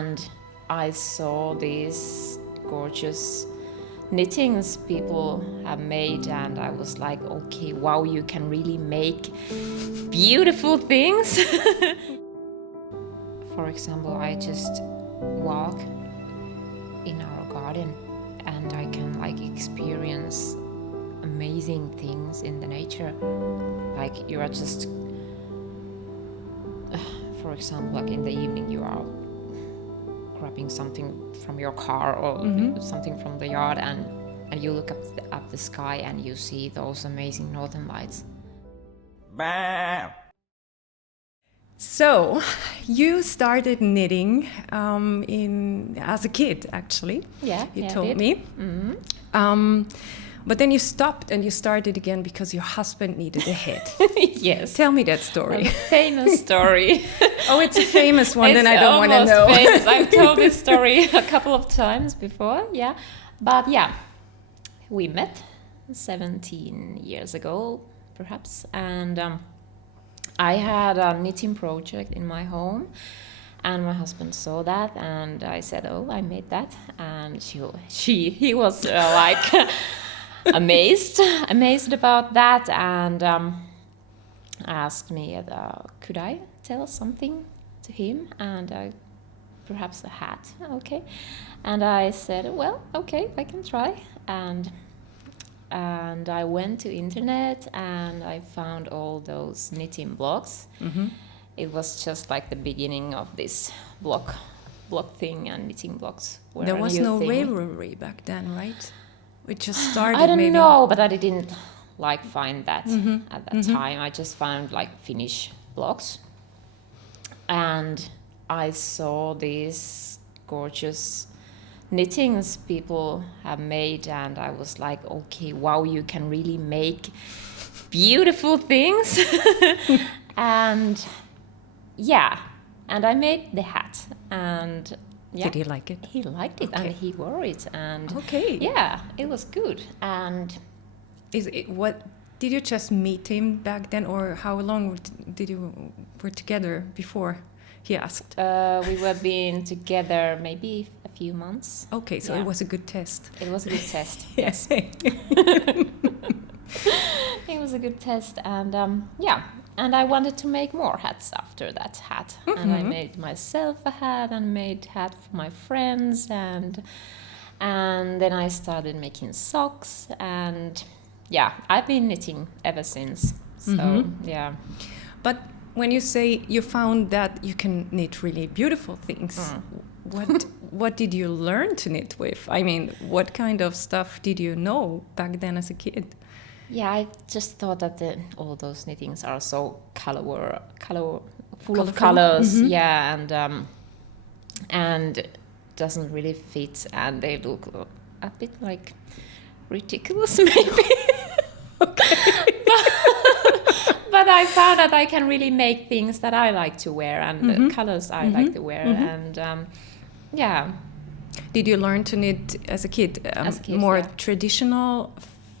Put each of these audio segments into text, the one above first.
and I saw these gorgeous knittings people have made, and I was like, okay, wow, you can really make beautiful things. For example, I just walk in our garden and I can like experience amazing things in the nature. Like you are just, for example, like in the evening you are grabbing something from your car or something from the yard, and you look up the sky and you see those amazing northern lights. So, you started knitting as a kid, actually. Yeah, you I told did. me. But then you stopped and you started again because your husband needed a head. Yes. Tell me that story. A famous story. Oh, it's a famous one, then I It's don't want to know. famous. I've told this story a couple of times before, yeah. But yeah, we met 17 years ago, perhaps, and I had a knitting project in my home, and my husband saw that, and I said, "Oh, I made that," and he was like amazed about that, and asked me, could I tell something to him, and perhaps a hat, okay, and I said, well, okay, I can try, and I went to internet and I found all those knitting blogs. It was just like the beginning of this blog thing, and knitting blogs were There a was new no thing. Ravelry back then, right? We just started. I don't maybe. know, but I didn't like find that at that time. I just found like Finnish blogs, and I saw these gorgeous knittings people have made, and I was like, okay, wow, you can really make beautiful things. And yeah, and I made the hat, and yeah, Did he like it? he liked it, Okay. and he wore it, and Okay. yeah, it was good. And Did you just meet him back then, or how long did you were together before he asked? we were being together maybe a few months. Okay, so Yeah. it was a good test. It was a good test. Yes. It was a good test, and yeah, and I wanted to make more hats after that hat, and I made myself a hat and made hat for my friends, and then I started making socks, and yeah, I've been knitting ever since. So yeah. But when you say you found that you can knit really beautiful things, what did you learn to knit with? I mean, what kind of stuff did you know back then as a kid? Yeah, I just thought that all those knittings are so full of Colorful? colors, yeah, and doesn't really fit, and they look a bit like ridiculous, maybe. But I found that I can really make things that I like to wear, and the colors I like to wear, and yeah. Did you learn to knit as a kid, As a kid, more yeah. traditional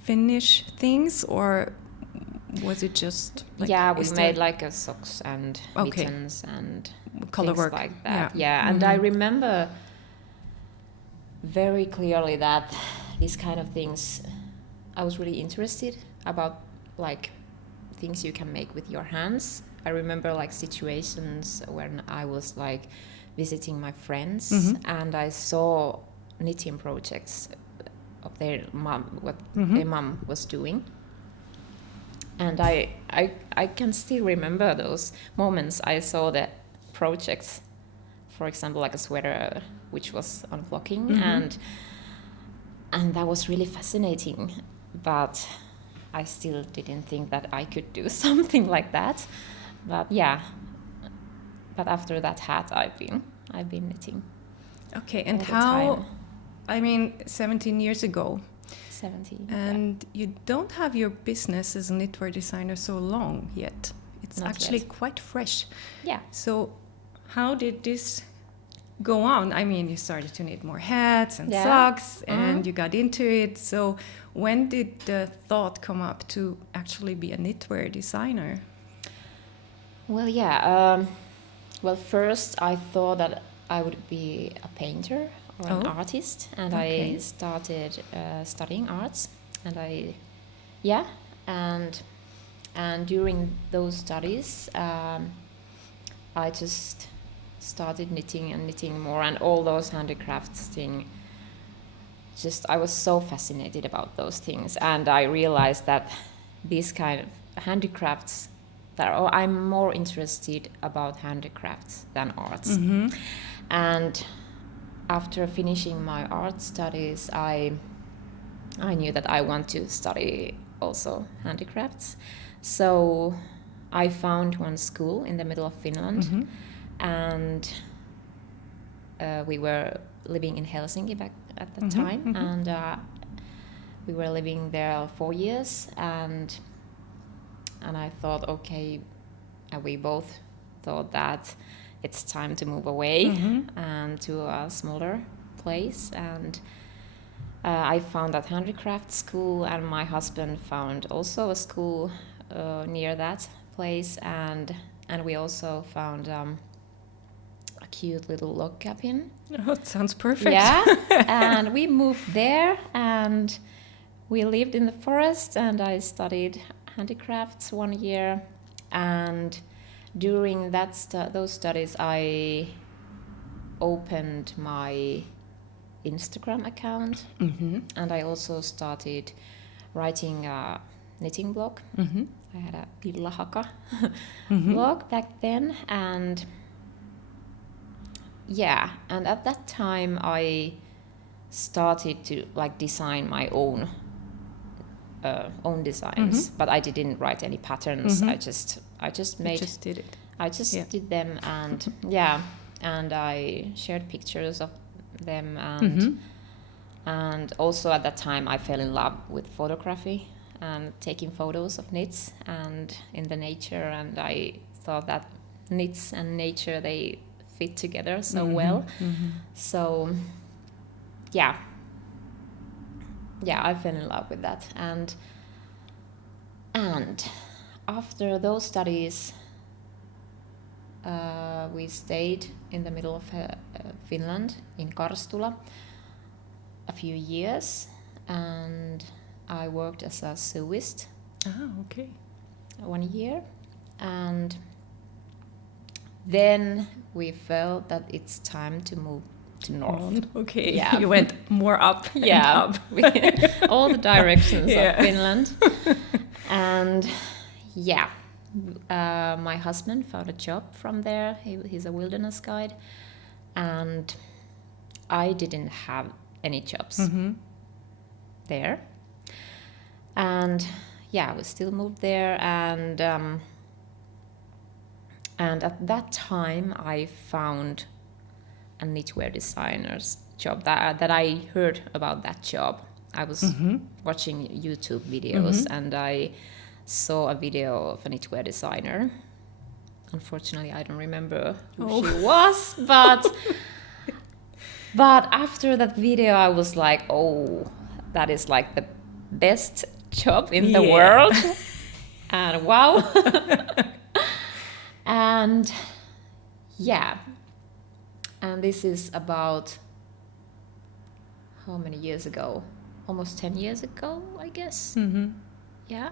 Finnish things, or was it just like, yeah, we is there made like a socks and Okay. mittens and color things work? like that. Yeah. Yeah, and I remember very clearly that these kind of things, I was really interested about, like things you can make with your hands. I remember like situations when I was like visiting my friends, and I saw knitting projects of their mom, what their mom was doing, and I can still remember those moments. I saw the projects, for example, like a sweater which was on blocking, and that was really fascinating, but I still didn't think that I could do something like that. But yeah, but after that hat, I've been knitting. Okay, and all the how? time. I mean, 17 years ago, 17. and you don't have your business as a knitwear designer so long yet. It's Not actually yet. quite fresh. Yeah. So, how did this go on? I mean, you started to knit more hats and Yeah. socks, and you got into it. So, when did the thought come up to actually be a knitwear designer? Well, yeah. Well, first I thought that I would be a painter or an artist, and I started studying arts, and and during those studies, I just started knitting more, and all those handicrafts thing. Just I was so fascinated about those things, and I realized that these kind of handicrafts I'm more interested about handicrafts than arts. And after finishing my art studies, I knew that I want to study also handicrafts. So I found one school in the middle of Finland, and we were living in Helsinki back at the time, and we were living there 4 years, and I thought, okay, we both thought that it's time to move away and to a smaller place, and I found that handicraft school, and my husband found also a school near that place, and we also found a cute little log cabin. Oh, it sounds perfect. Yeah, and we moved there, and we lived in the forest, and I studied handicrafts 1 year, and during those studies I opened my Instagram account, and I also started writing a knitting blog. I had a Haka blog back then, and and at that time I started to design my own designs, but I didn't write any patterns. I just did it. I just did them, and and I shared pictures of them, and also at that time I fell in love with photography and taking photos of knits and in the nature, and I thought that knits and nature, they fit together so well. So I fell in love with that, and after those studies we stayed in the middle of Finland in Karstula a few years, and I worked as a sewist 1 year, and then we felt that it's time to move to north. Okay, yeah. You went more up. Yeah, and up. All the directions of Finland, and my husband found a job from there. He's a wilderness guide, and I didn't have any jobs there, and we still moved there, and at that time I found a knitwear designer's job that I heard about that job. I was watching YouTube videos, and I saw a video of a knitwear designer. Unfortunately, I don't remember who she was, but after that video I was like, oh, that is like the best job in the world. And wow. And and this is about how many years ago? Almost 10 years ago, I guess. Yeah.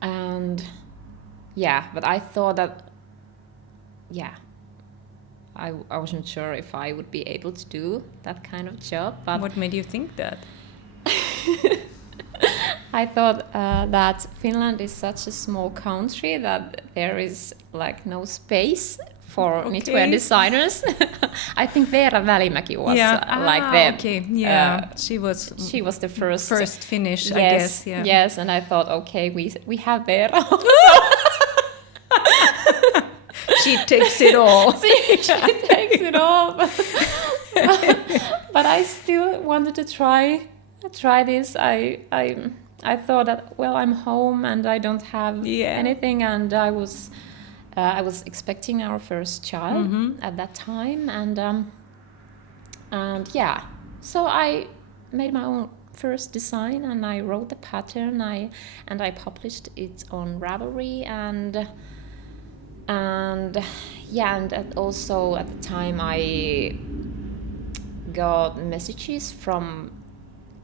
And but I thought that I wasn't sure if I would be able to do that kind of job. But what made you think that? I thought that Finland is such a small country that there is no space for knitwear designers. I think Veera Välimäki was like them. Okay, yeah, she was the first Finnish, I guess. Yeah. Yes, and I thought, okay, we have Veera. She takes it all. She takes it all. But I still wanted to try this. I thought that, well, I'm home and I don't have anything, and I was expecting our first child at that time, and so I made my own first design, and I wrote the pattern. I published it on Ravelry, and yeah, and also at the time I got messages from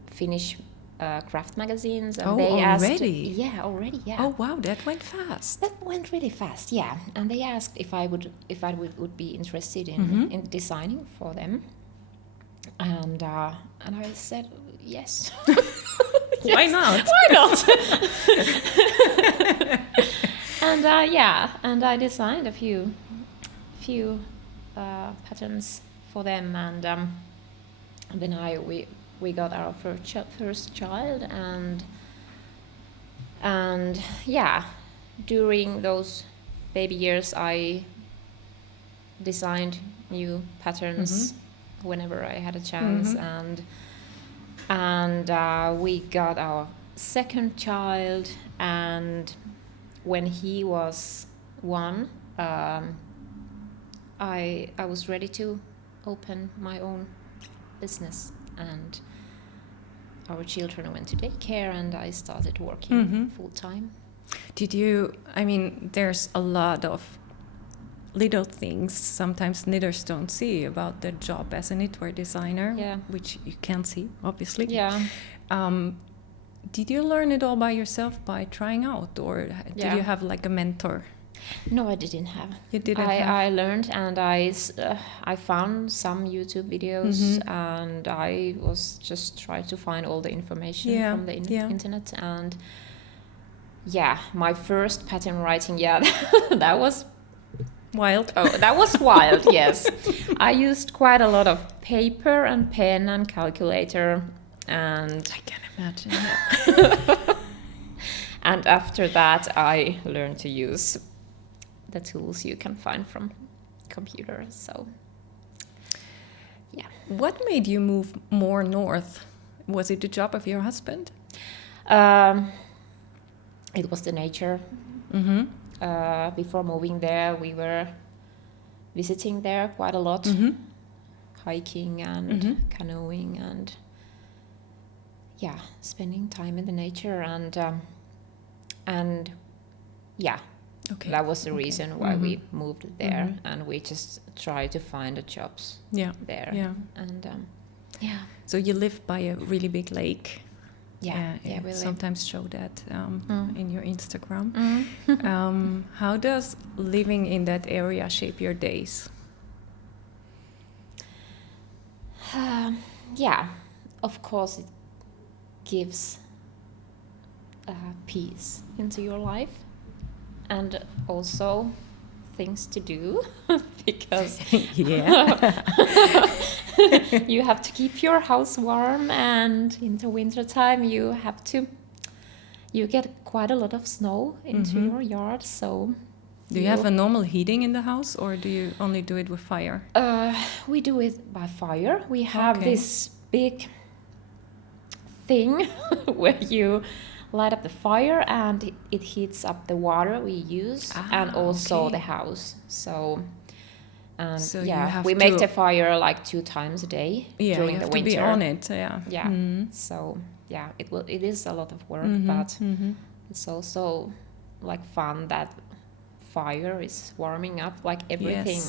Finnish craft magazines, and they already? asked, already, yeah. Oh wow, that went fast. That went really fast, yeah. And they asked if I would be interested in designing for them, and I said yes. Why not? Why not? And and I designed a few patterns for them, and then we got our first child, and yeah, during those baby years I designed new patterns whenever I had a chance, and we got our second child, and when he was 1, I was ready to open my own business, and our children went to daycare, and I started working full time. Did you, I mean, there's a lot of little things sometimes knitters don't see about their job as a knitwear designer, which you can't see, obviously. Yeah. Did you learn it all by yourself by trying out, or did you have like a mentor? No, I didn't have. You didn't I learned, and I found some YouTube videos, and I was just trying to find all the information from the internet, and my first pattern writing, that was wild. Oh, that was wild, yes. I used quite a lot of paper and pen and calculator, and I can imagine. And after that I learned to use the tools you can find from computers. So what made you move more north? Was it the job of your husband? It was the nature. Before moving there, we were visiting there quite a lot, hiking and canoeing, and spending time in the nature, and that was the reason why we moved there, and we just tried to find the jobs there. And so you live by a really big lake. We sometimes show that in your Instagram. How does living in that area shape your days? Of course it gives peace into your life, and also things to do, because you have to keep your house warm, and in the winter time you get quite a lot of snow into your yard. So do you have a normal heating in the house, or do you only do it with fire? We do it by fire. We have this big thing where you light up the fire, and it heats up the water we use, and also the house. So we make the fire like 2 times a day during the winter. To be on it. So it is a lot of work, but it's also like fun that fire is warming up like everything.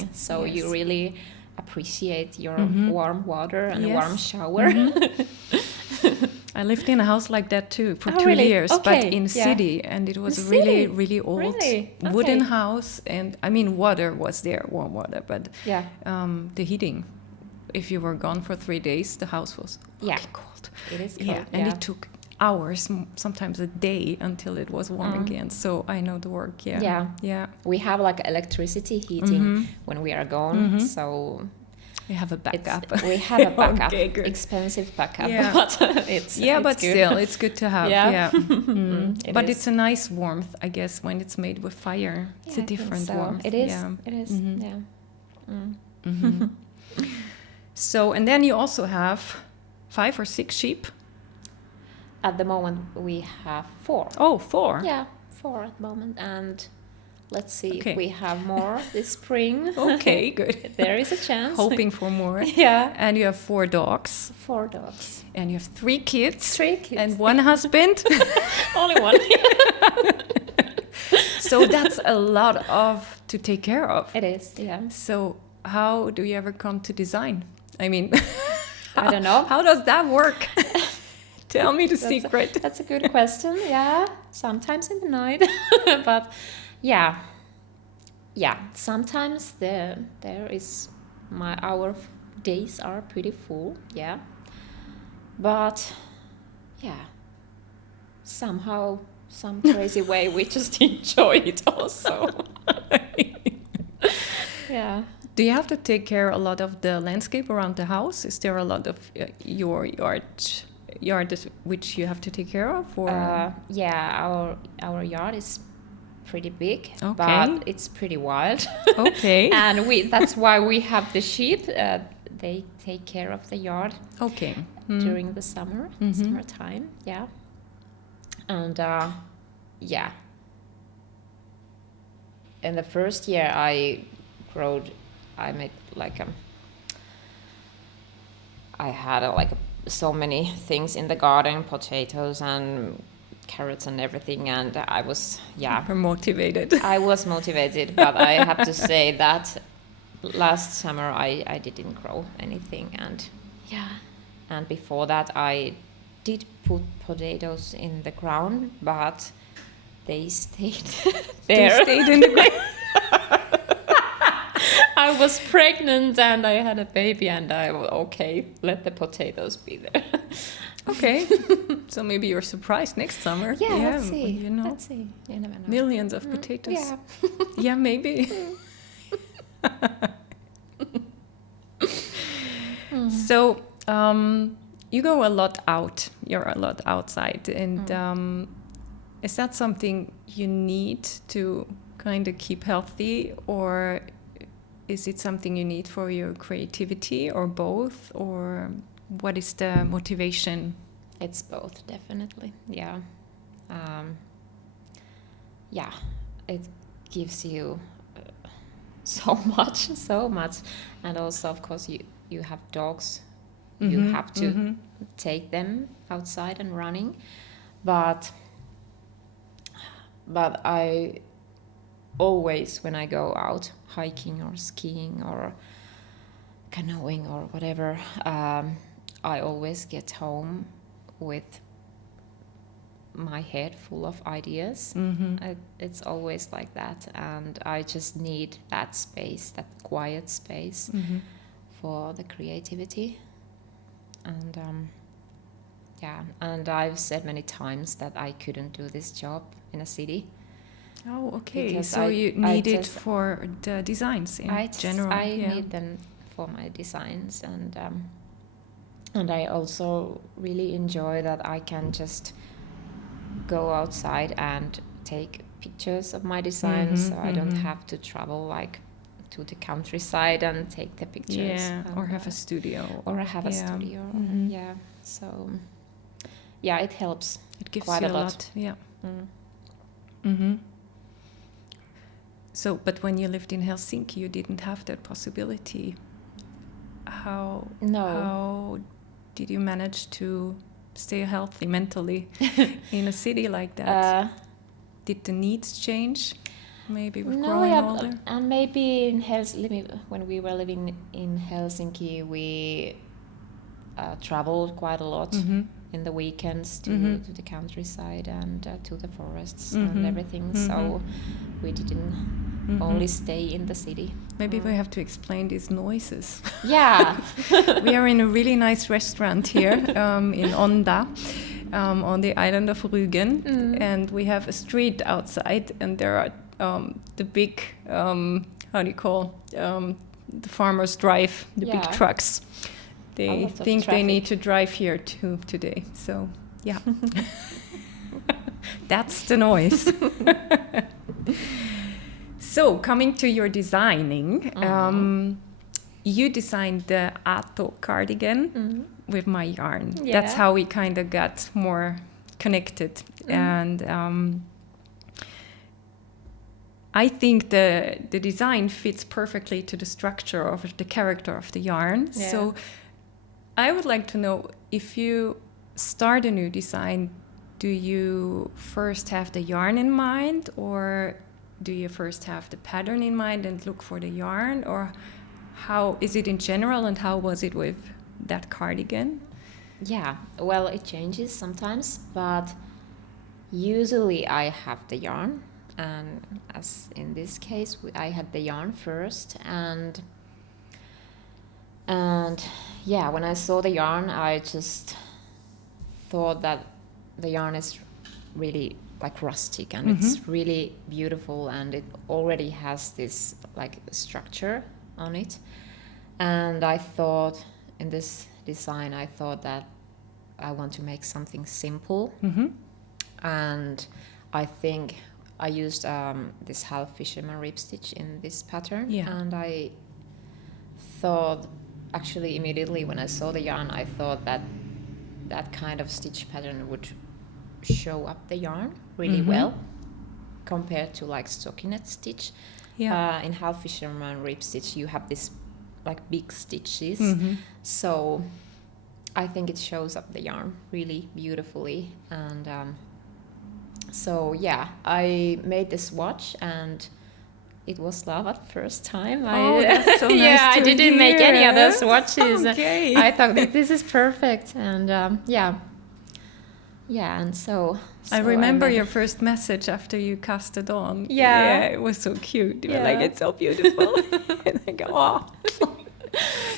You really appreciate your warm water and warm shower. I lived in a house like that too for 2 years, but in city, and it was really, really old wooden house, and I mean water was there, warm water, but the heating, if you were gone for 3 days, the house was cold. It is cold, and it took hours, sometimes a day, until it was warm again. So I know the work. We have like electricity heating when we are gone, so we have a backup. We have a backup. Expensive backup, but it's but good. Still, it's good to have. But it's a nice warmth, I guess, when it's made with fire. It's a different warmth. It is. It is. So, and then you also have 5 or 6 sheep. At the moment, we have 4. Oh, 4. Yeah, 4 at the moment, and let's see if we have more this spring. Okay, good. There is a chance. Hoping for more. And you have 4 dogs. 4 dogs. And you have 3 kids. 3 kids. And 1 husband. Only 1. So that's a lot of to take care of. It is, yeah. So how do you ever come to design? I mean, I don't know. How does that work? Tell me the secret. That's a good question. Yeah, sometimes in the night, but yeah. Sometimes there is our days are pretty full. Yeah, but yeah, somehow some crazy way we just enjoy it also. Yeah. Do you have to take care a lot of the landscape around the house? Is there a lot of your yard which you have to take care of? Or? Yeah, our yard is pretty big, Okay. but it's pretty wild. Okay. And that's why we have the sheep. They take care of the yard. Okay. During the summertime. Yeah. And yeah. In the first year I made like I had so many things in the garden, potatoes and carrots and everything, and I was motivated. I was motivated, but I have to say that last summer I didn't grow anything, and before that I did put potatoes in the ground, but they stayed there. They stayed in the ground. I was pregnant and I had a baby, and let the potatoes be there. Okay, so maybe you're surprised next summer. Yeah, let's see. You know, Let's see. You never know. millions of potatoes. Yeah. Yeah, maybe. So you go a lot out. You're a lot outside, and is that something you need to kind of keep healthy, or is it something you need for your creativity, or both, or what is the motivation? It's both, definitely. Yeah. Yeah, it gives you so much, and also, of course, you have dogs. You have to take them outside and running, but I always, when I go out hiking or skiing or canoeing or whatever, I always get home with my head full of ideas. It's always like that, and I just need that space, that quiet space for the creativity. And and I've said many times that I couldn't do this job in a city. Oh, okay. Because So you need it for the designs in general. I need them for my designs, and I also really enjoy that I can just go outside and take pictures of my designs, so I don't have to travel to the countryside and take the pictures. Yeah, or have a studio. Or have a studio. Yeah, so it helps. It gives quite you a lot. Yeah. So, but when you lived in Helsinki, you didn't have that possibility. How did you manage to stay healthy mentally in a city like that? Did the needs change? Maybe with growing older? And maybe in when we were living in Helsinki, we traveled quite a lot in the weekends to the countryside and to the forests and everything. So we didn't only stay in the city. Maybe we have to explain these noises. Yeah. We are in a really nice restaurant here in Onda. On the island of Rügen, and we have a street outside, and there are the big, how do you call, the farmers drive, the big trucks. They think they need to drive here too today. So, yeah. That's the noise. So, coming to your designing, you designed the Ahto cardigan with my yarn. Yeah. That's how we kind of got more connected. And I think the design fits perfectly to the structure of the character of the yarn. Yeah. So I would like to know, if you start a new design, do you first have the yarn in mind, or do you first have the pattern in mind and look for the yarn, or how is it in general, and how was it with that cardigan? Yeah, well, it changes sometimes, but usually I have the yarn, and as in this case, I had the yarn first, and yeah, when I saw the yarn, I just thought that the yarn is really like rustic, and it's really beautiful, and it already has this like structure on it. And I thought in this design, I thought that I want to make something simple. And I think I used this half fisherman rib stitch in this pattern. And I thought, actually immediately when I saw the yarn, I thought that that kind of stitch pattern would show up the yarn really well compared to like stockinette stitch. In half fisherman rib stitch you have this like big stitches, so I think it shows up the yarn really beautifully. And so yeah, I made the swatch, and it was love at first time. That's so nice. Yeah, to I didn't make any other swatches. Okay. I thought that this is perfect, and and so I remember your first message after you cast it on. Yeah, it was so cute. You were like, it's so beautiful. And I go, oh.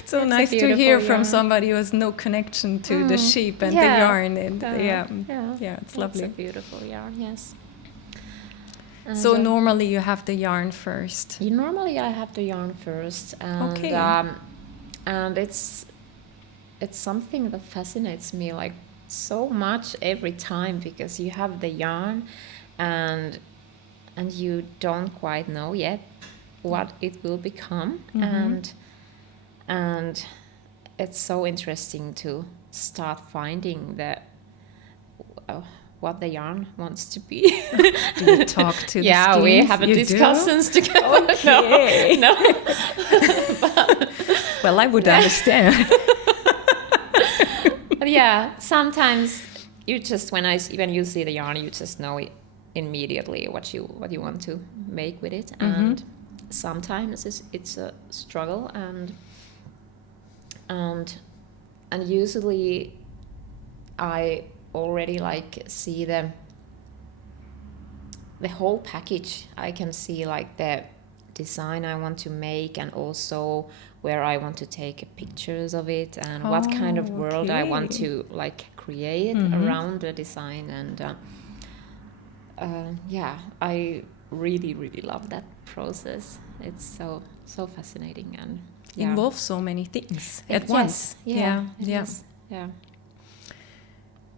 So it's nice to hear from somebody who has no connection to the sheep and the yarn. And it's lovely. It's a beautiful yarn, yes. And so normally you have the yarn first. Normally I have the yarn first, and and it's something that fascinates me like so much every time, because you have the yarn, and you don't quite know yet what it will become, and it's so interesting to start finding what the yarn wants to be. Do you talk to the Yeah, skeins? we have discussions together. Okay. No. Well, I would understand. But yeah, sometimes you just when you see the yarn, you just know it immediately what you want to make with it, and sometimes it's a struggle, and usually I already like see the whole package. I can see like the design I want to make, and also where I want to take pictures of it, and what kind of world I want to like create around the design. And I really love that process. It's so fascinating, and involves so many things at once. Yeah.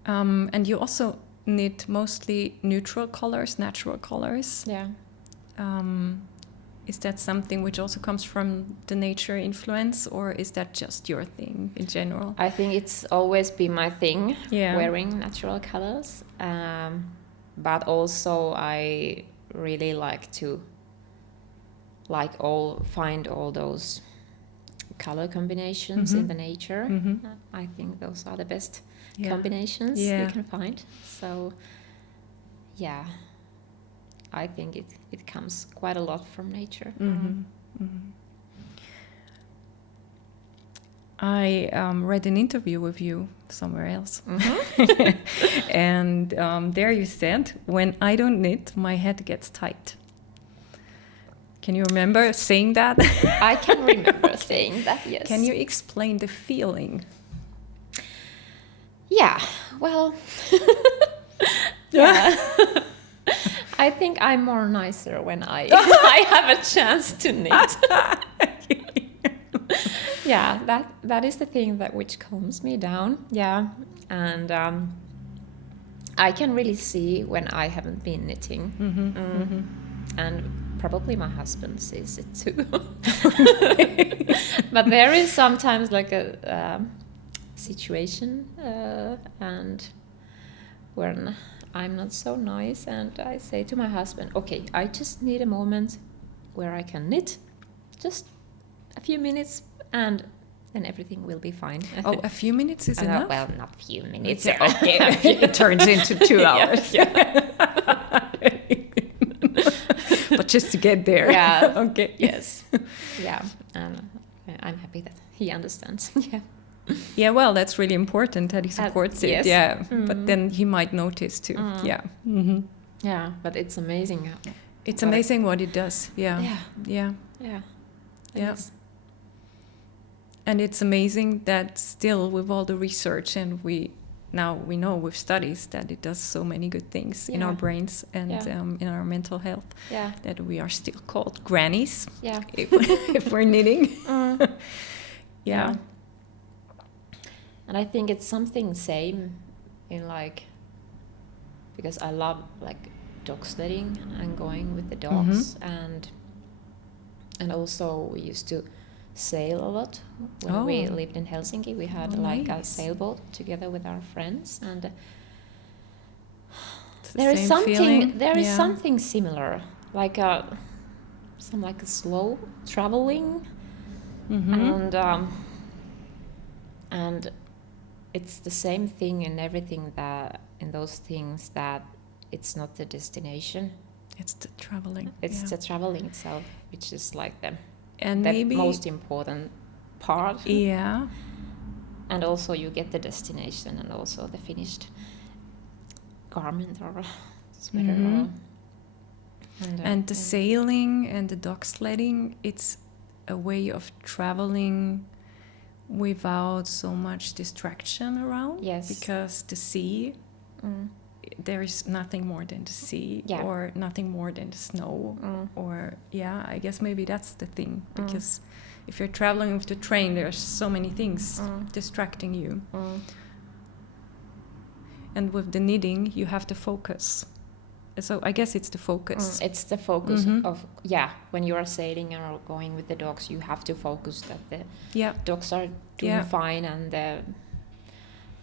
And you also knit mostly neutral colors, natural colors. Yeah. Is that something which also comes from the nature influence, or is that just your thing in general? I think it's always been my thing, wearing natural colors. But also I really like to find all those color combinations in the nature. I think those are the best combinations you can find. So yeah, I think it comes quite a lot from nature. I read an interview with you somewhere else. And there you said, when I don't knit, my head gets tight. Can you remember saying that? I can remember saying that, yes. Can you explain the feeling? Yeah, well, yeah. I think I'm more nicer when I have a chance to knit. Yeah, that is the thing which calms me down. Yeah, and I can really see when I haven't been knitting, and probably my husband sees it too. But there is sometimes like a situation, and when I'm not so nice, and I say to my husband, okay, I just need a moment where I can knit, just a few minutes, and then everything will be fine. Oh, a few minutes is enough? Well, not a few minutes. Yeah, okay. It turns into 2 hours. But just to get there. Yeah. Okay. Yes. Yeah. I'm happy that he understands. Yeah. Yeah, well, that's really important that he supports it. Yes. Yeah. But then he might notice too. Yeah. Yeah, but it's amazing. It's amazing what it does. Yeah. Yeah. Yeah. Yeah. Yeah. Yes. And it's amazing that still with all the research and we know with studies that it does so many good things in our brains and in our mental health that we are still called grannies if we're knitting. Yeah. And I think it's something same in like, because I love like dog sledding and going with the dogs and also we used to sail a lot when we lived in Helsinki. We had like a sailboat together with our friends and there is something similar, like some like a slow traveling and it's the same thing in everything that in those things that it's not the destination, it's the traveling. It's the traveling itself, which is like the maybe most important part. Yeah. And also you get the destination and also the finished garment or sweater. And the sailing and the dog sledding, it's a way of traveling without so much distraction around. Yes. Because the sea, there is nothing more than the sea or nothing more than the snow. Or, I guess maybe that's the thing. Because if you're traveling with the train, there's so many things distracting you. And with the knitting, you have to focus. So I guess it's the focus. It's the focus of, when you are sailing or going with the dogs, you have to focus that the dogs are doing fine and the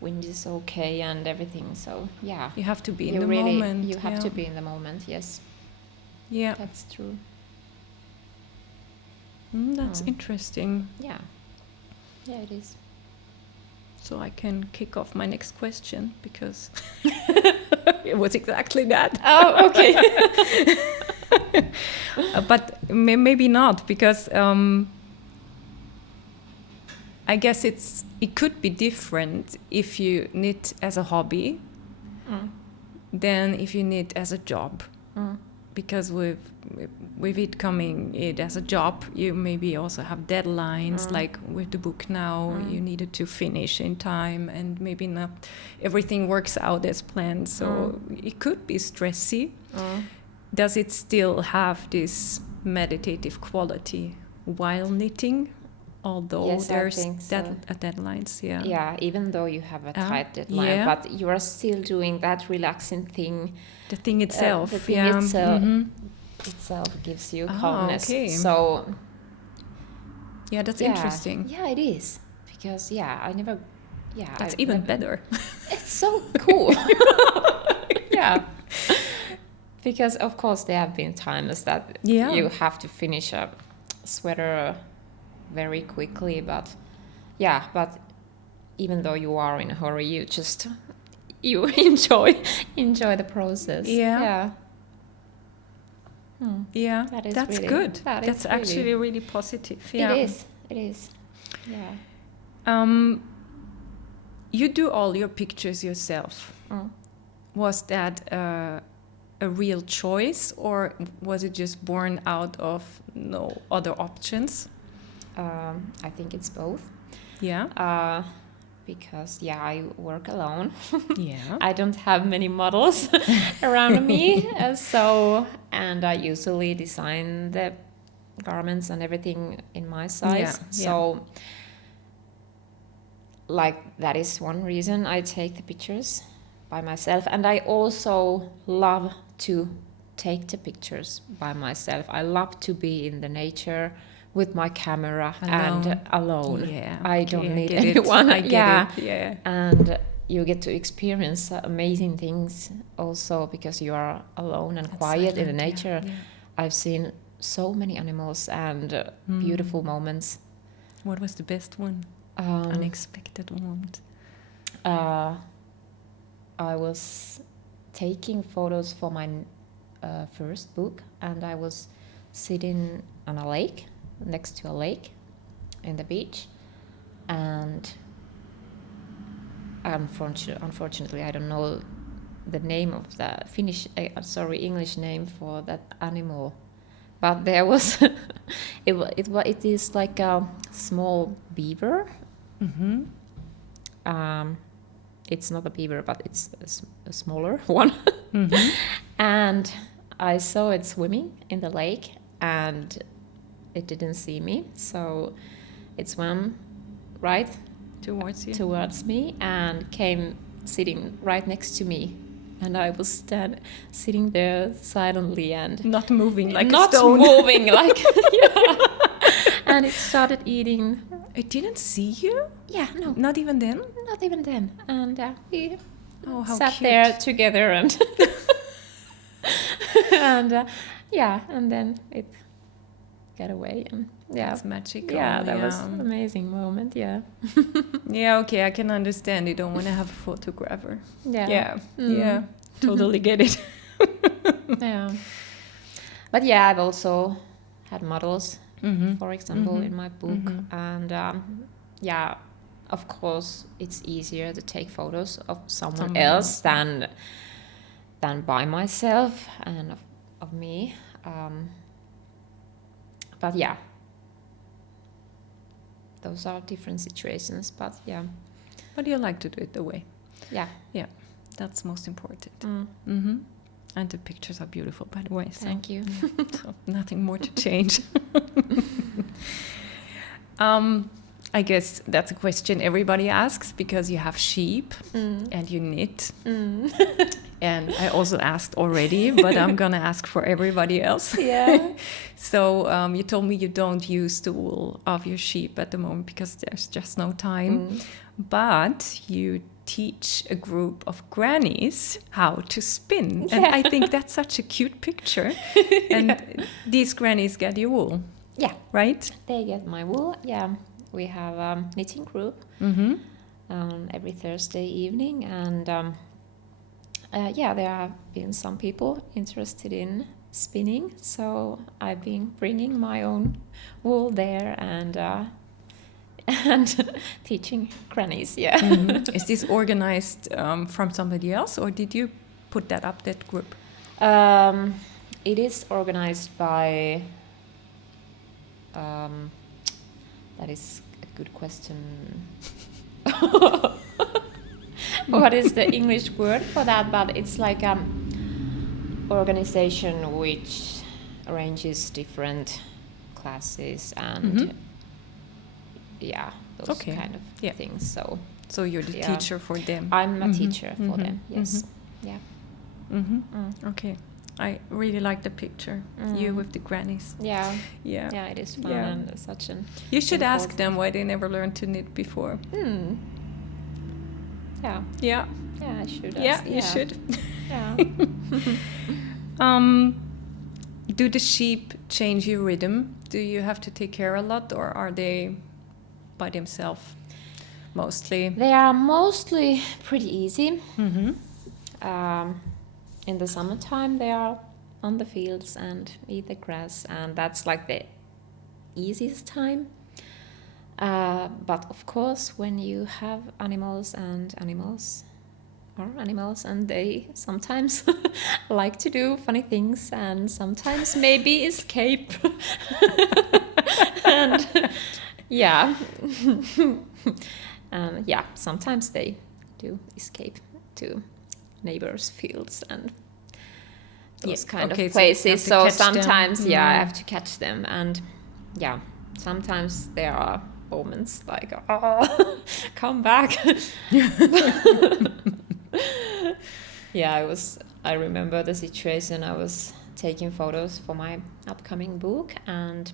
wind is okay and everything. So, you have to be in the moment. You have to be in the moment, yes. Yeah. That's true. That's interesting. Yeah. Yeah, it is. So I can kick off my next question because it was exactly that. Oh, okay. But maybe not because I guess it could be different if you knit as a hobby than if you knit as a job. Because with it coming it as a job, you maybe also have deadlines. Like with the book now, you needed to finish in time, and maybe not everything works out as planned. So it could be stressy. Does it still have this meditative quality while knitting? Although there's deadlines, Yeah, even though you have a tight deadline, but you are still doing that relaxing thing. The thing itself, the thing itself gives you calmness. Okay. So, that's interesting. Yeah, it is because I never. Yeah, that's even better. It's so cool. Yeah. Because of course there have been times that you have to finish a sweater very quickly, but even though you are in a hurry, you enjoy the process. Yeah, that's really good. That's actually really positive. Yeah, it is. Yeah. You do all your pictures yourself. Was that a real choice, or was it just born out of no other options? I think it's both. Yeah. Because I work alone. Yeah. I don't have many models around me, and I usually design the garments and everything in my size. So, like that is one reason I take the pictures by myself, and I also love to take the pictures by myself. I love to be in the nature with my camera and alone. Yeah, I don't need anyone. I get it. Yeah. And you get to experience amazing things also because you are alone and quiet in the nature. Yeah. I've seen so many animals and beautiful moments. What was the best one? Unexpected moment. I was taking photos for my first book, and I was sitting on a lake, next to a lake, in the beach, and unfortunately, I don't know the name of the English name for that animal, but there was it is like a small beaver. Mm-hmm. It's not a beaver, but it's a smaller one. Mm-hmm. And I saw it swimming in the lake, and it didn't see me, so it swam right Towards you. towards me and came sitting right next to me, and I was sitting there silently and Not moving like not a stone. moving like yeah. And it started eating. It didn't see you? Yeah, no, Not even then? not even then. And we Oh, how sat cute. there together and and yeah, and then it got away, and yeah, That's magical. yeah, that was an amazing moment. Yeah, Yeah, okay, I can understand. You don't want to have a photographer. yeah, Yeah, Mm. yeah, totally get it. yeah. But yeah, I've also had models, Mm-hmm. for example, Mhm. in my book, Mhm. and yeah, of course, it's easier to take photos of someone Someone else else. than by myself and of me. But yeah, those are different situations. But yeah, But you like to do it the way. yeah. Yeah, that's most important. Mm. Mm-hmm. And the pictures are beautiful, by the way. So, Thank you. so nothing more to change. I guess that's a question everybody asks because you have sheep Mm. and you knit. Mm. And I also asked already, but I'm going to ask for everybody else. Yeah. So you told me you don't use the wool of your sheep at the moment because there's just no time. Mm. But you teach a group of grannies how to spin. And Yeah. I think that's such a cute picture. And these grannies get your wool, Yeah, right? they get my wool. Yeah, we have a knitting group Mm-hmm. every Thursday evening, and yeah, there have been some people interested in spinning, so I've been bringing my own wool there and and teaching grannies. Yeah. Mm-hmm. Is this organized from somebody else, or did you put that group? It is organized by. That is a good question. What is the English word for that? But it's like organization which arranges different classes and Mhm. yeah, those Okay. kind of Yeah. things. So So you're the Yeah. teacher for them. I'm a Mhm. teacher for Mhm. them. Yes. Mhm. Yeah. Mm-hmm. Mm. Okay. I really like the picture. You Mm. with the grannies. Yeah. Yeah. Yeah. It is fun Yeah. and such an. You should ask important- them why they never learned to knit before. Hmm. Yeah. Yeah. Yeah. I should. Yeah, ask. you should. Yeah. Do the sheep change your rhythm? Do you have to take care a lot, or are they by themselves mostly? They are mostly pretty easy. Mm-hmm. In the summertime, they are on the fields and eat the grass, and that's like the easiest time. But of course, when you have animals and they sometimes like to do funny things and sometimes maybe escape. And yeah. And yeah, sometimes they do escape to neighbors' fields and those kind okay, of so you have places. to So catch them. sometimes, yeah, I Mm. have to catch them, and yeah, sometimes there are moments like, oh, come back. Yeah, I remember the situation. I was taking photos for my upcoming book, and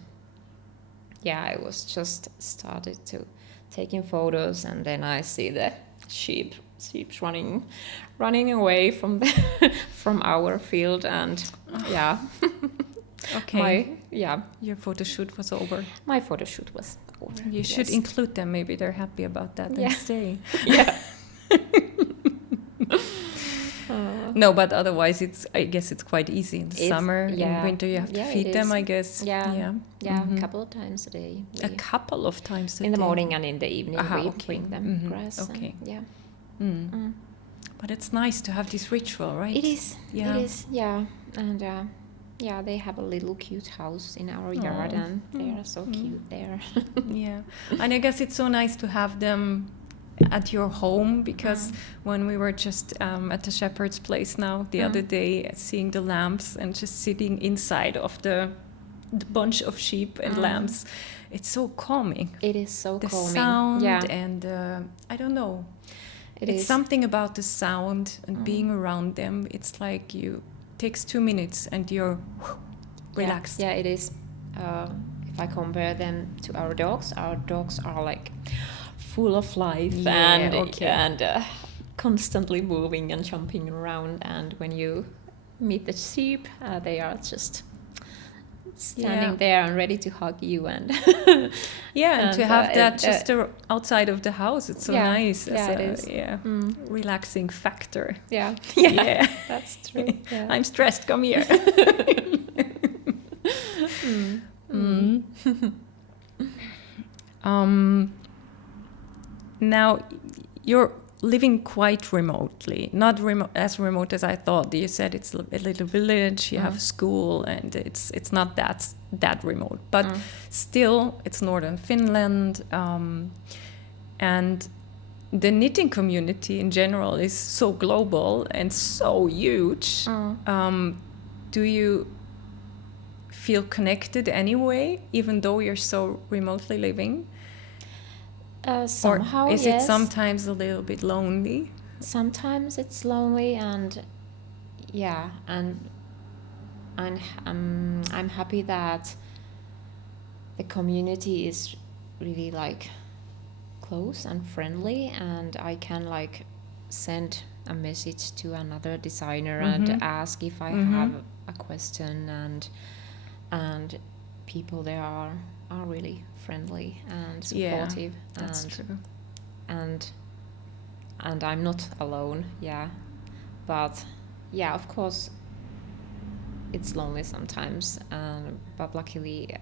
yeah, I was just started to taking photos, and then I see the sheeps running away from from our field, and yeah, Okay. my Your photo shoot was over. my photo shoot was Or, You should include them. Maybe they're happy about that and stay. Yeah. No, but otherwise, I guess it's quite easy in the summer. In winter, you have to feed them, I guess. Yeah. A couple of times a day. A couple of times a day? In the morning and in the evening, we bring them grass. Okay. And, But it's nice to have this ritual, right? It is. Yeah. It is. Yeah. And they have a little cute house in our yard, and they are so cute there. Yeah. And I guess it's so nice to have them at your home, because when we were just at the shepherd's place now the other day, seeing the lambs and just sitting inside of the bunch of sheep and lambs, it's so calming. It is so calming. The sound and I don't know. It's something about the sound and being around them. It's like takes 2 minutes and you're relaxed. Yeah, it is. If I compare them to our dogs are like full of life and constantly moving and jumping around. And when you meet the sheep, they are just standing there and ready to hug you. And and to have that just outside of the house, it's so nice. It is. Relaxing factor. Yeah, that's true. Yeah. I'm stressed. Come here. Now, you're living quite remotely, not as remote as I thought. You said it's a little village, you have a school, and it's not that remote. But still, it's northern Finland, and the knitting community in general is so global and so huge. Do you feel connected anyway, even though you're so remotely living? Somehow, or is it sometimes a little bit lonely? Sometimes it's lonely, and I'm happy that the community is really like close and friendly, and I can like send a message to another designer and ask if I have a question, and people there are really friendly and supportive. That's true. And I'm not alone, but of course it's lonely sometimes, but luckily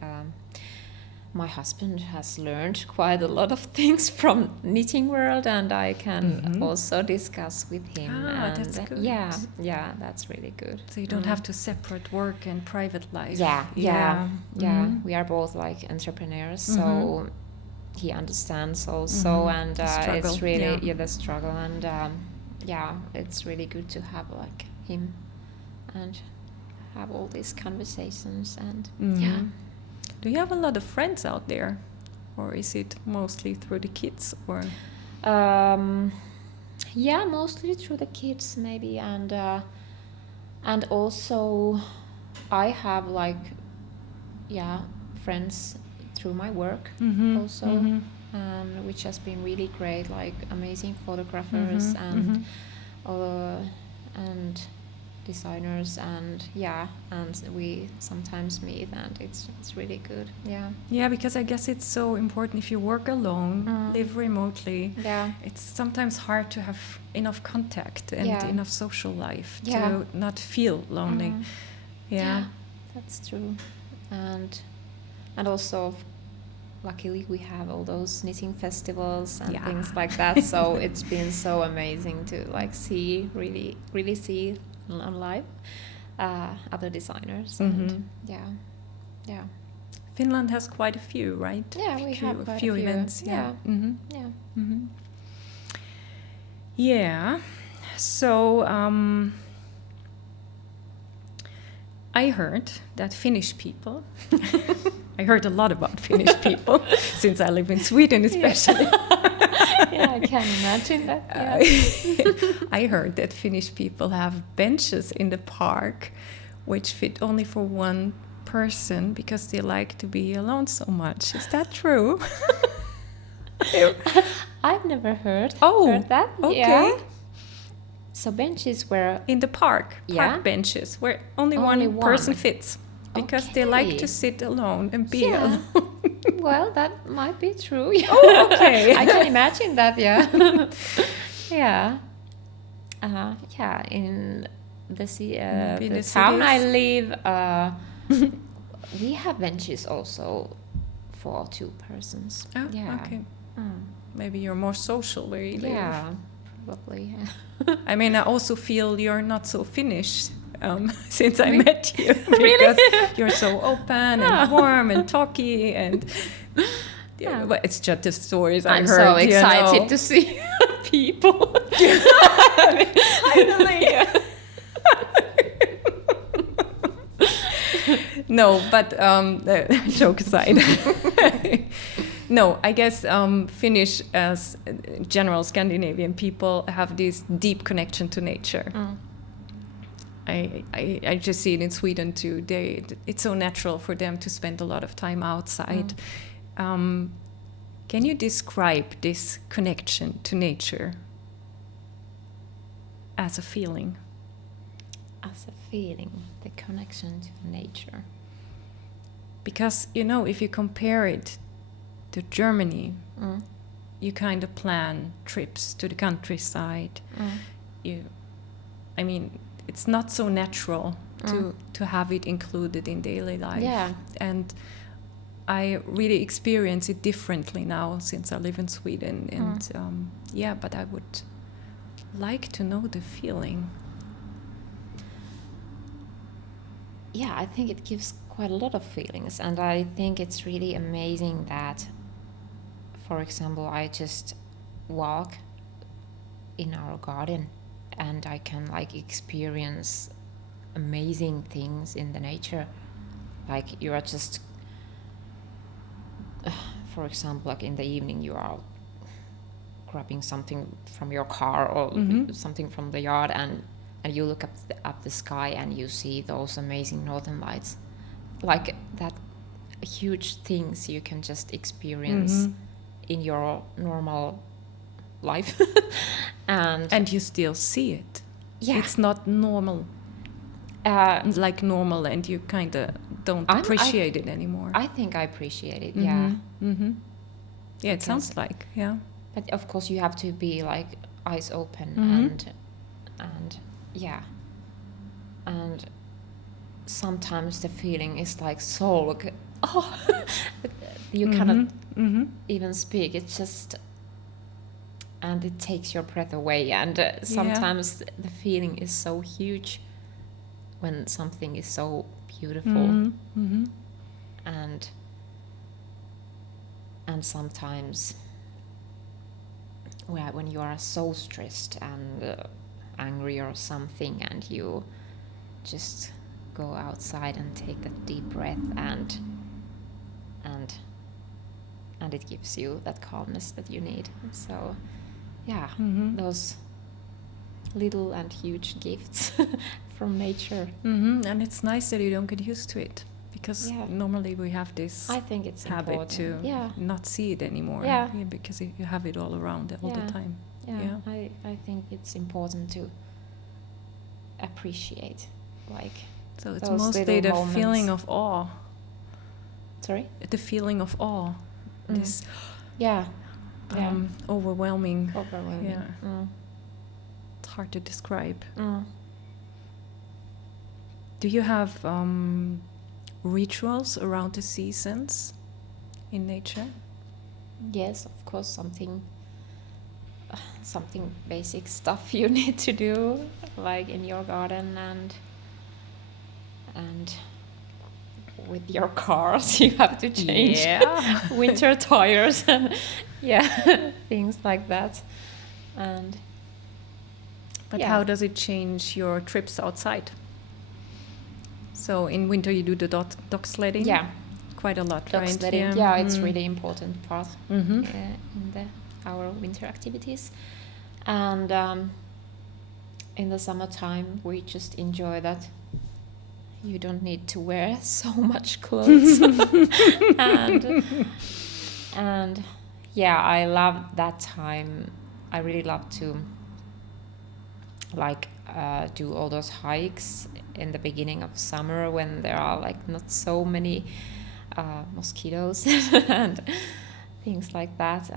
my husband has learned quite a lot of things from knitting world, and I can also discuss with him. That's good. Yeah, that's really good. So you don't have to separate work and private life. Yeah. We are both like entrepreneurs, so he understands also, and it's really the struggle, and it's really good to have like him and have all these conversations, and Do you have a lot of friends out there, or is it mostly through the kids? Or mostly through the kids maybe, and also I have like friends through my work also, which has been really great, like amazing photographers and designers, and we sometimes meet, and it's really good. Because I guess it's so important if you work alone, live remotely, it's sometimes hard to have enough contact and enough social life to not feel lonely. That's true. And also luckily we have all those knitting festivals and things like that, so it's been so amazing to like really see on live other designers, and Finland has quite a few, right? We have quite a few events. So I heard that Finnish people I heard a lot about Finnish people since I live in Sweden especially. I can imagine that. I heard that Finnish people have benches in the park which fit only for one person because they like to be alone so much. Is that true? I've never heard that. Okay. So benches were in the park benches where only one person fits because they like to sit alone and be alone. Well, that might be true. Oh, okay. I can imagine that. Yeah. Yeah. Yeah. In the Maybe the the town I cities. live, we have benches also for 2 persons. Oh, Yeah. okay. Mm. Maybe you're more social where you live. Yeah. Probably. I mean, I also feel you're not so Finnish since I Me? met you. Because you're so open and warm and talky and... Yeah, but it's just the stories I I'm heard, so excited you know. to see people. Finally. No, but joke aside. No, I guess Finnish, as general Scandinavian people, have this deep connection to nature. Mm. I just see it in Sweden too. It's so natural for them to spend a lot of time outside. Can you describe this connection to nature as a feeling? As a feeling, the connection to nature. Because, you know, if you compare it to Germany, you kind of plan trips to the countryside. I mean, it's not so natural to have it included in daily life. Yeah. And I really experience it differently now since I live in Sweden. And but I would like to know the feeling. Yeah, I think it gives quite a lot of feelings, and I think it's really amazing that, for example, I just walk in our garden and I can like experience amazing things in the nature. Like you are just, for example, like in the evening you are grabbing something from your car or something from the yard, and you look up the sky and you see those amazing northern lights, like that, huge things you can just experience in your normal life. and you still see it. Yeah, it's not normal, like normal, and you kind of don't appreciate it anymore. I think I appreciate it. Yeah. Yeah, it sounds like, yeah. But of course you have to be like eyes open and yeah, and sometimes the feeling is like so you cannot even speak. It's just, and it takes your breath away, and sometimes the feeling is so huge when something is so beautiful. And sometimes when you are so stressed and angry or something, and you just go outside and take that deep breath, and it gives you that calmness that you need. So yeah, those little and huge gifts from nature. And it's nice that you don't get used to it, because normally we have this I think it's habit important to not see it anymore. Because you have it all around all the time. I think it's important to appreciate, like, so it's those mostly the moments. feeling of awe. Sorry? The feeling of awe. This overwhelming. Yeah. It's hard to describe. Do you have rituals around the seasons in nature? Yes, of course, something basic stuff you need to do, like in your garden and with your cars you have to change winter tires and things like that. But how does it change your trips outside? So in winter you do the dog sledding? Yeah. Quite a lot, dog right? sledding. Yeah, it's really important part in our winter activities. And in the summertime we just enjoy that you don't need to wear so much clothes. and I love that time. I really love to like do all those hikes in the beginning of summer when there are like not so many mosquitoes and things like that.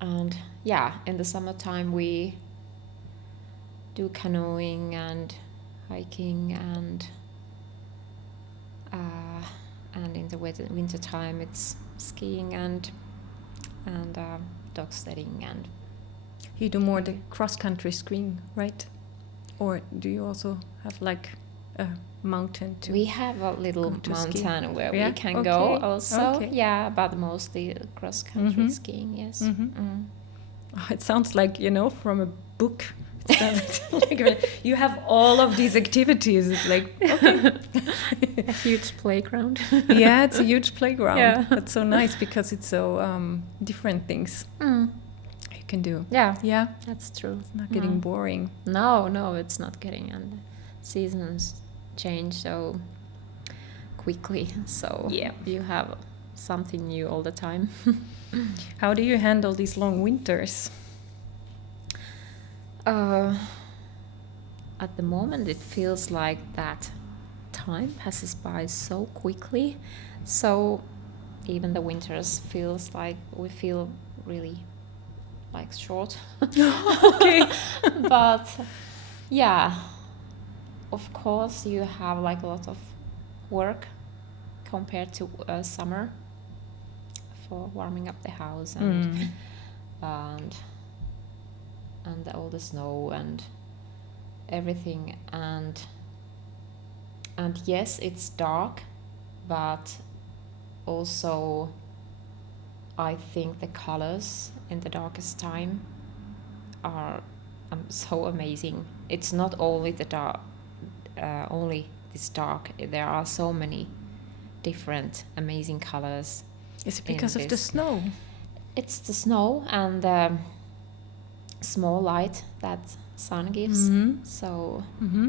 And yeah, in the summertime we do canoeing and hiking, and in the winter time it's skiing and dog sledding. And You do more the cross-country skiing, right? Or do you also have like a mountain to... We have a little go to ski? mountain where Yeah? we can Okay. go also. Okay. Yeah, but mostly cross-country Mhm. skiing, yes. Mhm. Mm. Oh, it sounds like, from a book. It sounds like you have all of these activities. It's like, okay. A huge playground. Yeah, it's a huge playground. Yeah. That's so nice because it's so different things Mm. you can do. Yeah, Yeah, that's true. it's not getting boring. No, it's not getting, and the seasons change so quickly. So Yeah. you have something new all the time. How do you handle these long winters? At the moment, it feels like that time passes by so quickly. So even the winters feels like we feel really like short. Okay. But yeah, of course you have like a lot of work compared to summer for warming up the house and all the snow and everything, and yes, it's dark, but also I think the colors in the darkest time are so amazing. It's not only the dark, only this dark. There are so many different amazing colors. Is it because of the snow? It's the snow and the small light that sun gives. Mm-hmm. So Mm-hmm.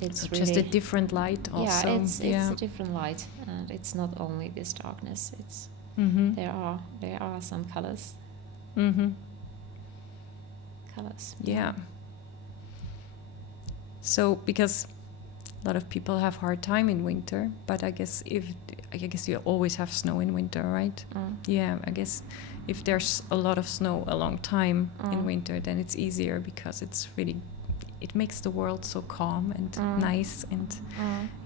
it's So really just a different light also. yeah, it's a different light, and it's not only this darkness. It's Mm-hmm. there are some colors. Mm-hmm. Colors. Yeah. So because a lot of people have hard time in winter, but I guess you always have snow in winter, right? Mm. Yeah, I guess if there's a lot of snow a long time in Mm. winter, then it's easier because it makes the world so calm and nice, and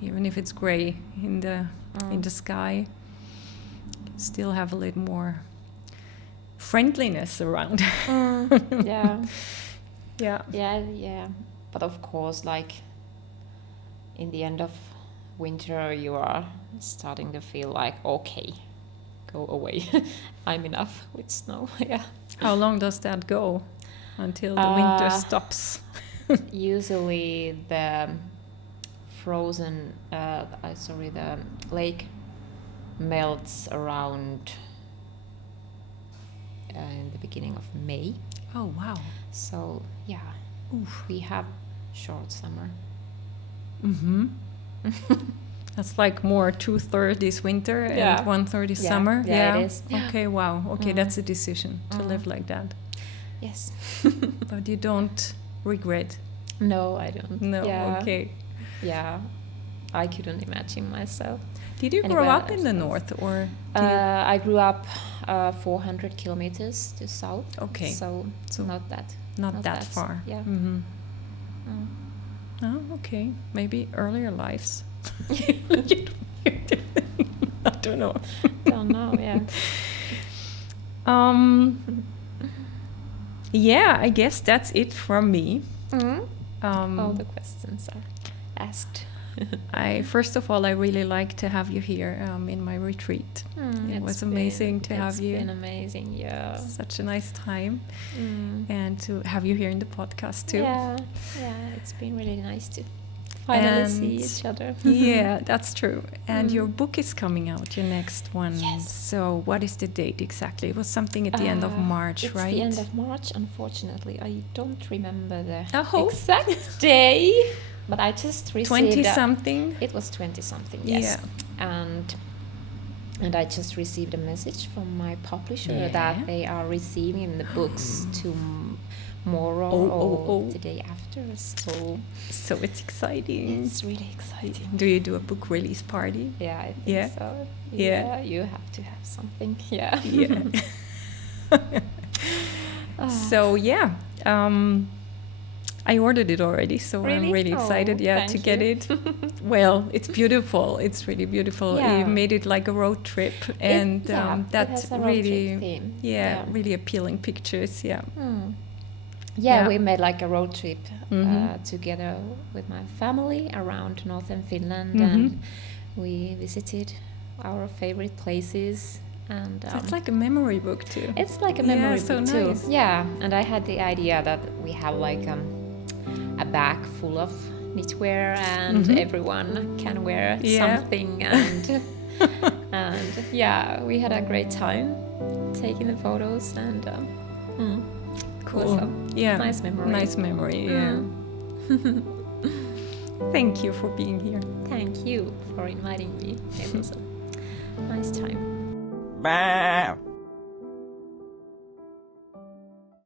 even if it's gray in the sky, you still have a little more friendliness around. Yeah. Yeah. Yeah. But of course, like in the end of winter, you are starting to feel like, okay, go away. I'm enough with snow. Yeah. How long does that go until the winter stops? Usually the the lake melts around in the beginning of May. Oh, wow. So yeah, we have short summer. Mm-hmm. That's like more 2/3 is winter Yeah. and 1/3 is Yeah. summer. Yeah, it is. Okay, wow. Okay, that's a decision to live like that. Yes. But you don't regret. No, I don't. No, Yeah. okay. Yeah, I couldn't imagine myself. Did you grow Anywhere up in the else. north, or do you... I grew up 400 kilometers to south. Okay. So not that. not that far? Yeah. Mm-hmm. Mm. Oh, okay. Maybe earlier lives. I don't know. Don't know. Yeah. Yeah, I guess that's it from me. All the questions are asked. First of all, I really like to have you here in my retreat. It was amazing to have you. It's been amazing, yeah. Such a nice time, and to have you here in the podcast too. Yeah, it's been really nice to finally see each other. Yeah, that's true. And your book is coming out, your next one. Yes. So what is the date exactly? It was something at the end of March, it's right? the end of March, unfortunately. I don't remember the Oh. exact day, but I just received 20-something? It was 20-something, yes. Yeah. And I just received a message from my publisher that they are receiving the books tomorrow or the day after. So it's exciting. It's really exciting. Do you do a book release party? Yeah, I think so. Yeah, you have to have something. Yeah. Yeah. So yeah, I ordered it already, so Really? I'm really excited. To get it. Well, it's beautiful. It's really beautiful. Yeah. You made it like a road trip, and that's it has a road really, trip theme. really appealing pictures. Yeah. Yeah, we made like a road trip together with my family around northern Finland, and we visited our favorite places. And so it's like a memory book too. It's like a memory book too. Nice. Yeah, and I had the idea that we have like a bag full of knitwear, and everyone can wear something, and we had a great time taking the photos, and cool. Nice memory. Nice memory. Yeah. Thank you for being here. Thank you for inviting me. It was a nice time.